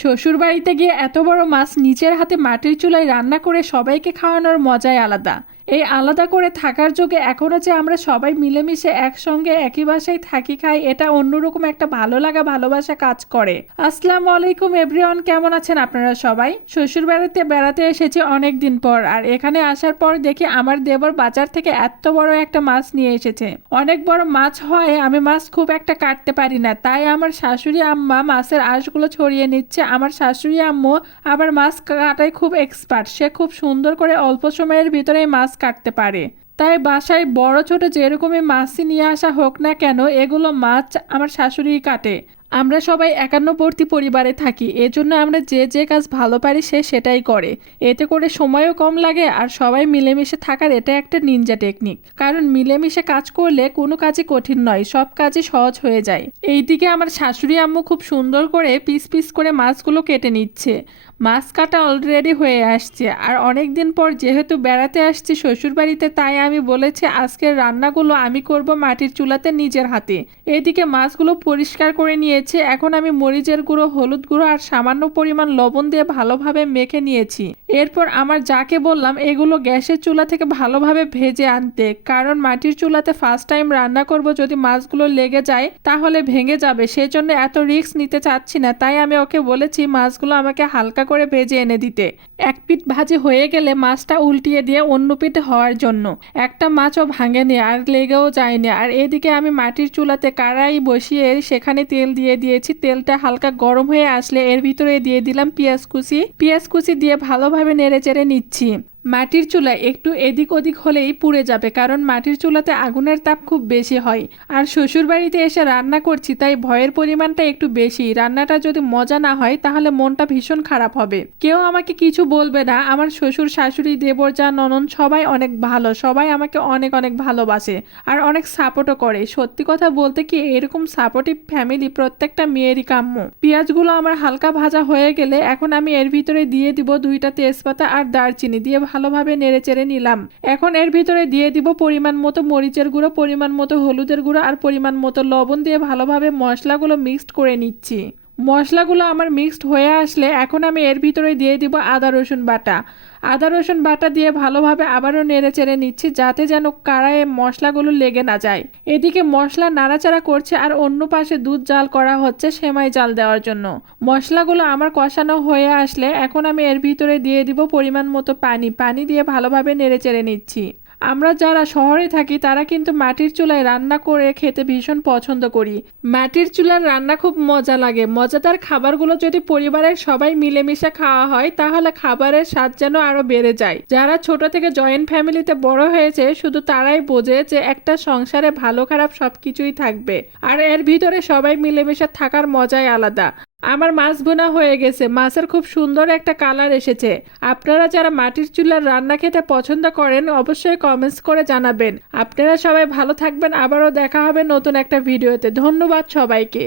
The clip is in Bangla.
শ্বশুর বাড়িতে গিয়ে এত বড় মাছ নিজের হাতে মাটির চুলায় রান্না করে সবাইকে খাওয়ানোর মজাই আলাদা। এই আলাদা করে থাকার যুগে এখনও যে আমরা সবাই মিলেমিশে একসঙ্গে একই বাসায় থাকি খাই, এটা অন্যরকম একটা ভালো লাগা, ভালোবাসা কাজ করে। আসসালামু আলাইকুম এভরিওয়ান, কেমন আছেন আপনারা সবাই? শ্বশুর বাড়িতে বেড়াতে এসেছি অনেক দিন পর, আর এখানে আসার পর দেখি আমার দেবর বাজার থেকে এত বড় একটা মাছ নিয়ে এসেছে। অনেক বড় মাছ হয়, আমি মাছ খুব একটা কাটতে পারি না, তাই আমার শাশুড়ি আম্মা মাছের আঁশগুলো ছড়িয়ে নিচ্ছে, আমার শাশুড়ি আম্মু আবার মাছ কাটায় খুব এক্সপার্ট সে খুব সুন্দর করে অল্প সময়ের ভিতরে মাছ কাটতে পারে। তাই বাসায় বড় ছোট যেরকমই মাছই নিয়ে আসা হোক না কেন, এগুলো মাছ আমার শাশুড়ি কাটে। আমরা সবাই একান্নবর্তী পরিবারে থাকি, এজন্য আমরা যে যে কাজ ভালো পারি সে সেটাই করে। এতে করে সময়ও কম লাগে আর সবাই মিলেমিশে থাকার এটা একটা নিনজা টেকনিক কারণ মিলেমিশে কাজ করলে কোনো কাজই কঠিন নয়, সব কাজই সহজ হয়ে যায়। এইদিকে আমার শাশুড়ি আম্মু খুব সুন্দর করে পিস পিস করে মাছগুলো কেটে নিচ্ছে। মাছ কাটা অলরেডি হয়ে আসছে আর অনেক দিন পর যেহেতু বেড়াতে আসছি শ্বশুরবাড়িতে, তাই আমি বলেছি আজকের রান্নাগুলো আমি করব মাটির চুলাতে নিজের হাতে। এদিকে মাছগুলো পরিষ্কার করে নিয়েছি, এখন আমি মরিচের গুঁড়ো, হলুদ গুঁড়ো আর সামান্য পরিমাণ লবণ দিয়ে ভালোভাবে মেখে নিয়েছি। এরপর আমার যাকে বললাম, এগুলো গ্যাসের চুলা থেকে ভালোভাবে ভেজে আনতে, কারণ মাটির চুলাতে ফার্স্ট টাইম রান্না করব, যদি মাছগুলো লেগে যায়, তাহলে ভেঙে যাবে সেই জন্য এত রিস্ক নিতে চাচ্ছি না। তাই আমি ওকে বলেছি, মাছগুলো আমাকে হালকা করে ভেজে এনে দিতে। এক পিঠ ভাজি হয়ে গেলে মাছটা উল্টিয়ে দিয়ে অন্য পিঠ হওয়ার জন্য। একটা মাছও ভাঙেনি আর লেগেও যায়নি আর এদিকে আমি মাটির চুলাতে কারাই বসিয়ে সেখানে তেল দিয়ে দিয়েছি। তেলটা হালকা গরম হয়ে আসলে এর ভিতরে দিয়ে দিলাম পেঁয়াজ কুচি। পেঁয়াজ কুচি দিয়ে ভালোভাবে নেড়ে চেড়ে নিচ্ছি। মাটির চুলায় একটু এদিক ওদিক হলেই পুড়ে যাবে, কারণ মাটির চুলাতে আগুনের তাপ খুব বেশি হয়। আর শ্বশুর বাড়িতে এসে রান্না করছি, তাই ভয়ের পরিমাণটা একটু বেশি। রান্নাটা যদি মজা না হয়, তাহলে মনটা ভীষণ খারাপ হবে। কেউ আমাকে কিছু বলবে না, আমার শ্বশুর, শাশুড়ি দেবর যা ননন সবাই অনেক ভালো, সবাই আমাকে অনেক অনেক ভালোবাসে আর অনেক সাপোর্টও করে। সত্যি কথা বলতে কি, এরকম সাপোর্টিভ ফ্যামিলি প্রত্যেকটা মেয়েরই কাম্য। পেঁয়াজগুলো আমার হালকা ভাজা হয়ে গেলে এখন আমি এর ভিতরে দিয়ে দিব দুইটা তেজপাতা আর দারচিনি, দিয়ে ভালোভাবে নেড়েচেড়ে নিলাম। এখন এর ভিতরে দিয়ে দিব পরিমাণ মতো মরিচের গুঁড়ো, পরিমাণ মতো হলুদের গুঁড়ো আর পরিমাণ মতো লবণ দিয়ে ভালোভাবে মশলাগুলো মিক্সড করে নিচ্ছি। মশলাগুলো আমার মিক্সড হয়ে আসলে এখন আমি এর ভিতরে দিয়ে দিব আদা রসুন বাটা। আদা, রসুন বাটা দিয়ে ভালোভাবে আবারও নেড়ে চেড়ে নিচ্ছি যাতে যেন কাড়ায়ে মশলাগুলো লেগে না যায়। এদিকে মশলা নাড়াচাড়া করছে আর অন্য পাশে দুধ জাল করা হচ্ছে সেমাই জাল দেওয়ার জন্য। মশলাগুলো আমার কষানো হয়ে আসলে এখন আমি এর ভিতরে দিয়ে দিব পরিমাণ মতো পানি। পানি দিয়ে ভালোভাবে নেড়ে চেড়ে নিচ্ছি। আমরা যারা শহরে থাকি, তারা কিন্তু মাটির চুলায় রান্না করে খেতে ভীষণ পছন্দ করি। মাটির চুলার রান্না খুব মজা লাগে। মজাদার খাবারগুলো যদি পরিবারের সবাই মিলেমিশে খাওয়া হয়, তাহলে খাবারের স্বাদ যেন আরও বেড়ে যায়। যারা ছোট থেকে জয়েন্ট ফ্যামিলিতে বড় হয়েছে, শুধু তারাই বোঝে যে একটা সংসারে ভালো খারাপ সবকিছুই থাকবে। আর এর ভিতরে সবাই মিলেমিশে থাকার মজাই আলাদা। আমার মাছ বোনা হয়ে গেছে। মাছের খুব সুন্দর একটা কালার এসেছে। আপনারা যারা মাটির চুলার রান্না খেতে পছন্দ করেন, অবশ্যই কমেন্টস করে জানাবেন। আপনারা সবাই ভালো থাকবেন। আবারও দেখা হবে নতুন একটা ভিডিওতে। ধন্যবাদ সবাইকে।